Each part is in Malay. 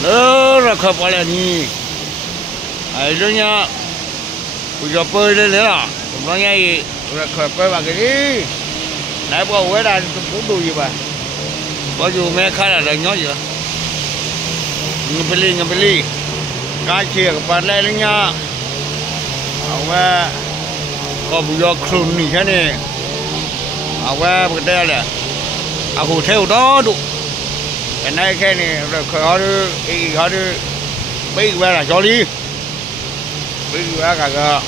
Rakha pala ni. Akhirnya udah pergi lah. Sebenarnya rakha pergi lagi. Naik bawa wedan tu bodoh je bah. Baju mereka ada nyonya. Ngebeli. Kaci kepala lainnya. Awak kau buat krun ni kan ni. Awak betul ada. Aku tahu dah tu. Kenai kan ni rakha ada baik lah jolly. Baik lah kagak.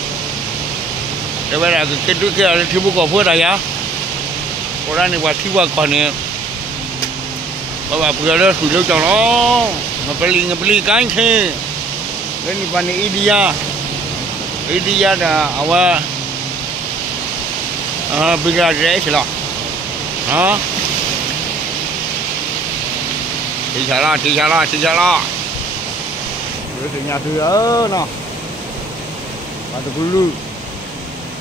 Lepas tu kita tu ada tipu kau pun dah ya. Orang ni buat tiba kau ni, bawa pergi sudah jangan, ngebeli kain sih. Ini pani India dah awak, pergi dress lah, tiga lah. Ternyata no, pada dulu,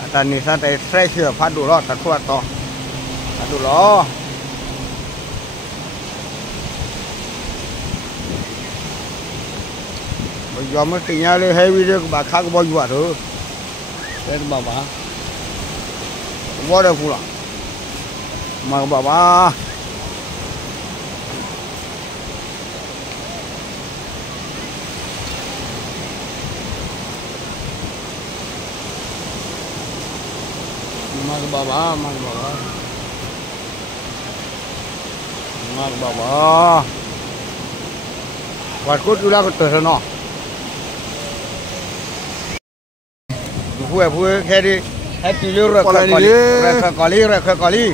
ada ni saya fresh ya, padu lah, tak kuat toh. Aduh loh. Bây mestinya le heavy dia bakal ke bawah tu. Saya tu bawah. Bawah pula. Mak bawah. Mak bawah. Mak bawah. Waktu tu lah kita sana. Buat kali. Hati luar kali.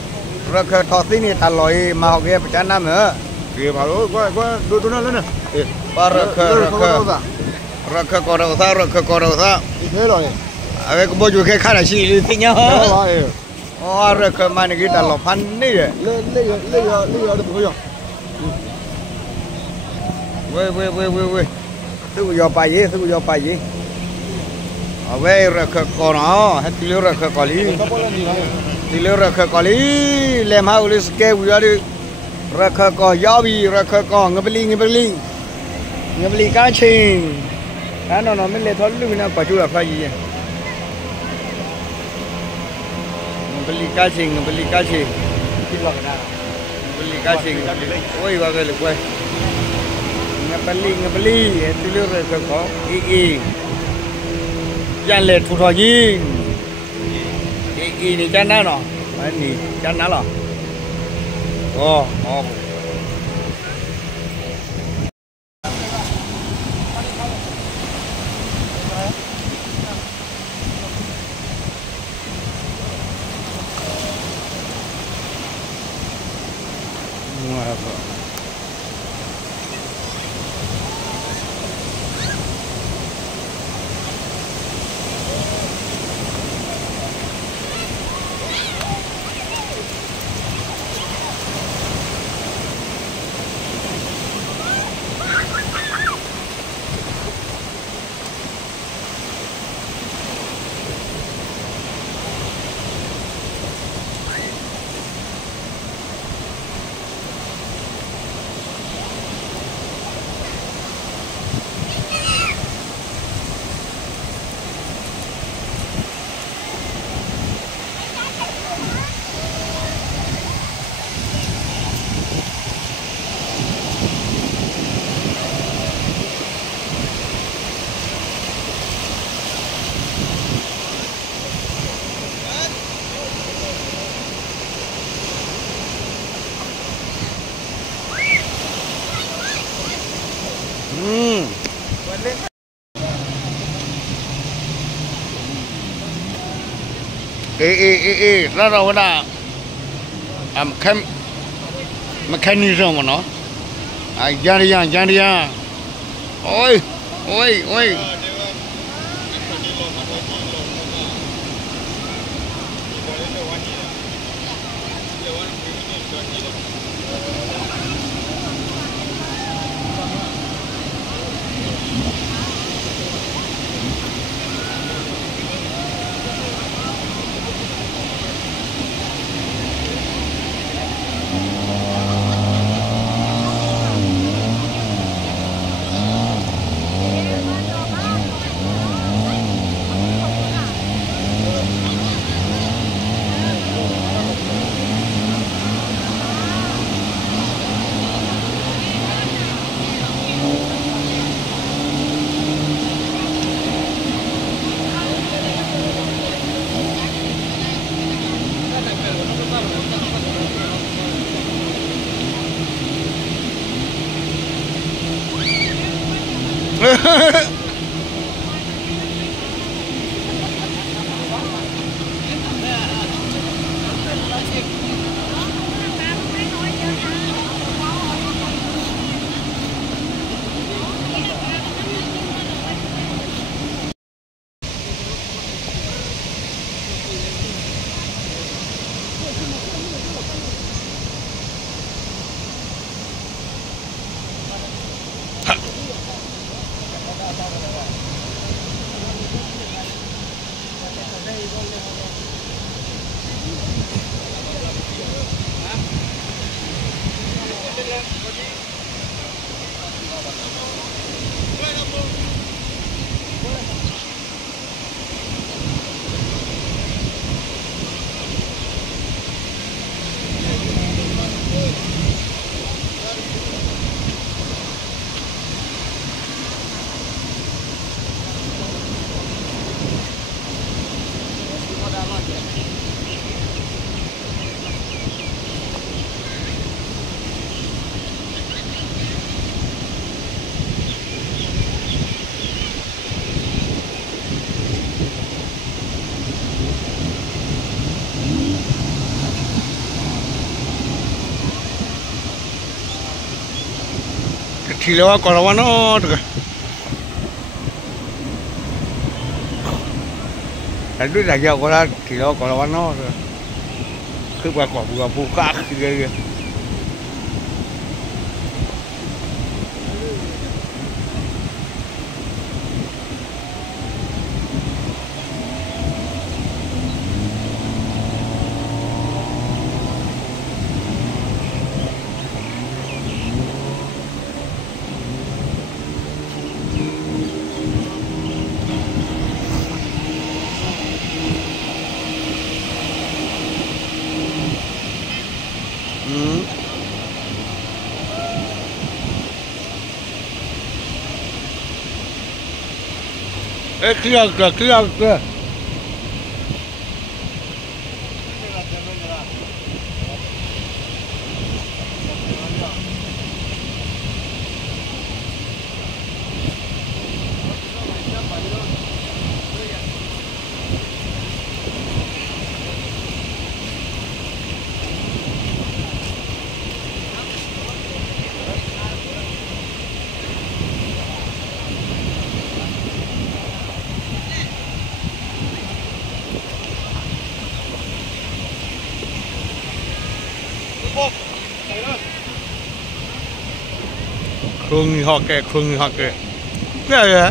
Rakha tosi ni taloi mau dia bercanda me. Dia baru gua duduk mana? Rakha korosa. Ini loh. Awak baju ke kana sih lihatnya. Oh, rakha mana kita lopan ni je. Le ada bukan? Weh. Tu jauh pagi. Awak rakha kono, hati lu rakha kali. Tilu rakha kali, lemah ulis ke buat rakha ko yawi, rakha ko ngebeli kacing. Ano mele tholu na paju apa je. Beli kacing. Beli kacing. Oi bagai lekoi. Ngebeli. Tilu rakha ko. Jangan let tuh lagi. Ini channel no. Ini channel lo. Oh. Rara wana mechanism mana? Jangan. Oi. Kecilawa kalau mana tu? Tadi dah jauh kalau kecilawa kalau mana tu? Kebuka buka dia. Keluar. Krung ni hok ke. Apa ya?